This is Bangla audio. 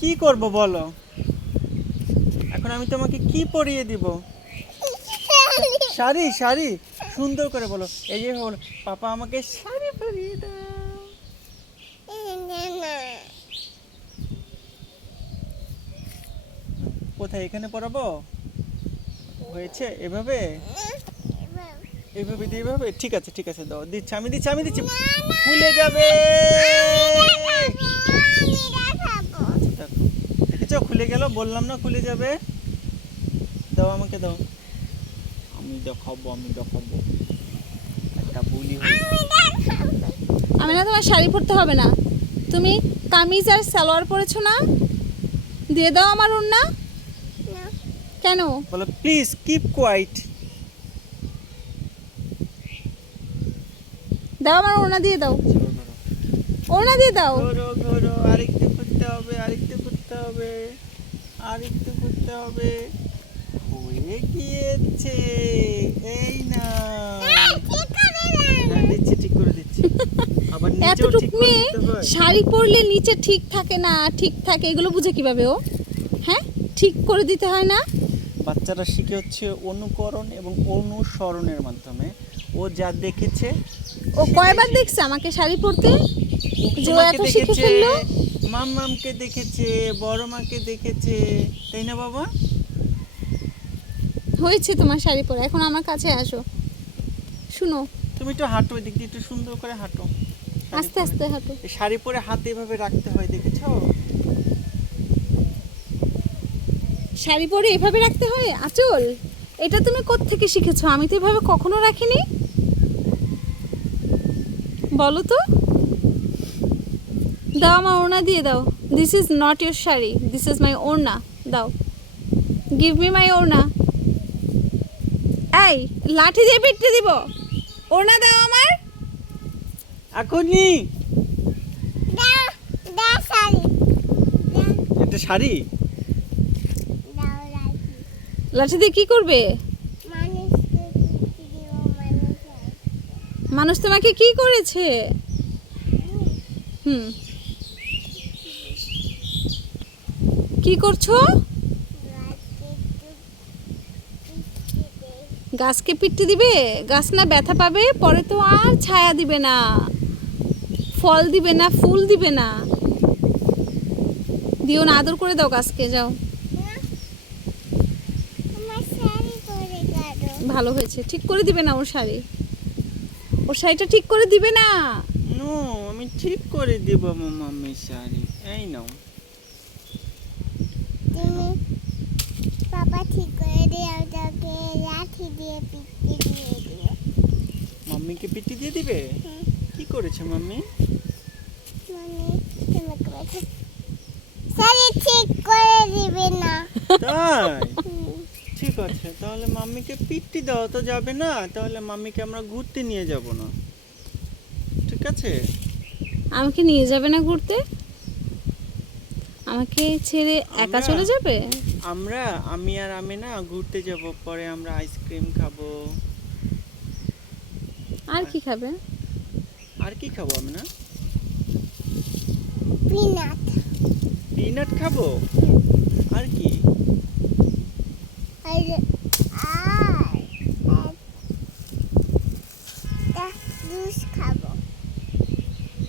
কি করব বলো? এখন আমি তোমাকে কি পরিয়ে দিব? শাড়ি শাড়ি সুন্দর করে বলো। এই যে বলো, পাপা আমাকে শাড়ি পরিয়ে দাও। কোথায়, এখানে পরাবো? হয়েছে এভাবে, এইভাবে দিয়ে এভাবে। ঠিক আছে ঠিক আছে, দাও, দিচ্ছি আমি দিচ্ছি আমি দিচ্ছি। খুলে যাবে। আচ্ছা দেখো, দেখেছো খুলে গেল, বললাম না খুলে যাবে। দাও আমাকে দাও, আমি দেখাবো আমি দেখাবো। একটা বুলি হয়েছে। আমি না, তোমার শাড়ি পরতে হবে না। তুমি কামিজ আর সালোয়ার পরেছো না, দিয়ে দাও আমার ওড়না। কেন? বলো প্লিজ কিপ কোয়াইট। দাও আমার ওড়না, দিয়ে দাও, ওড়না দিয়ে দাও। ঘোরো ঘোরো, আরেকটু করতে হবে আরেকটু করতে হবে আরেকটু করতে হবে। হয়ে গিয়েছে, এই না। হ্যাঁ, দিচ্ছি, ঠিক করে দিচ্ছি। আবার নিচেও ঠিক এতটুকু করে মেয়ে দিতে হয়। শাড়ি পরলে নিচে ঠিক থাকে না, ঠিক থাকে, এগুলো বুঝে কিভাবে ও? হ্যাঁ, ঠিক করে দিতে হয় না? বাচ্চারা শিখে হচ্ছে অনুকরণ এবং অনুসরণের মাধ্যমে। ও যা দেখেছে, ও কয়বার দেখছে আমাকে শাড়ি পরতে, যে ও তোমাকে এত শিখে দেখেছে, ফেললো? মাম্মামকে দেখেছে, বড় মাকে দেখেছে, তাই না বাবা? হয়েছে তোমার শাড়ি পরে, এখন আমার কাছে আসো। শুনো, তুমি একটু হাঁটো, এদিক দিয়ে একটু সুন্দর করে হাঁটো। শাড়ি আস্তে পরে। আস্তে হাঁটো। এই শাড়ি পরে হাতে এভাবে রাখতে হয়, দেখেছো? শাড়ি পরে এভাবে রাখতে হয় আঁচল? এটা তুমি কোত্থেকে শিখেছো? আমি তো এভাবে কখনো রাখিনি। বলো তো। দাও আমার ওড়না, দিয়ে দাও। This is not your sari, this is my ওড়না। দাও, গিভ মি মাই ওড়না। এই, লাঠি দিয়ে পিটতে দিব। ওড়না দাও আমার। এখনই এটা শাড়ি। লাঠি দিয়ে কি করবে? মানুষ তোমাকে কি করেছে? হুম, কি করছো? গাছকে পিটতে দিবে? গাছ না ব্যথা পাবে, পরে তো আর ছায়া দিবে না, ফল দিবে না, ফুল দিবে না। দিও না, আদর করে দাও গাছকে। যাও, ভালো হয়েছে। ঠিক করে দিবে না ওর শাড়ি, ওর শাড়িটা ঠিক করে দিবে না। নো, আমি ঠিক করে দেব মাম্মির শাড়ি। এই নাও। পাপা ঠিক করে দিয়ে ওটাকে লাঠি দিয়ে পিটিয়ে দিয়ে দিও। মাম্মিকে পিটি দিয়ে দিবে? কি করেছে মাম্মি? মানে তোমাকে বলছে শাড়ি ঠিক করে দিবে না। তাই? ঠিক আছে, তাহলে মাম্মিকে পিটি দেওয়া তো যাবে না, তাহলে মাম্মিকে আমরা ঘুরতে নিয়ে যাব না, ঠিক আছে? আমাকে নিয়ে যাবে না ঘুরতে? আমাকে ছেড়ে একা আমরা- চলে যাবে? আমি আর আমি না ঘুরতে যাব, পরে আমরা আইসক্রিম খাবো। আর কি খাবে? আর কি খাবো আমি না? পিনাট পিনাট খাবো। আর কি? আর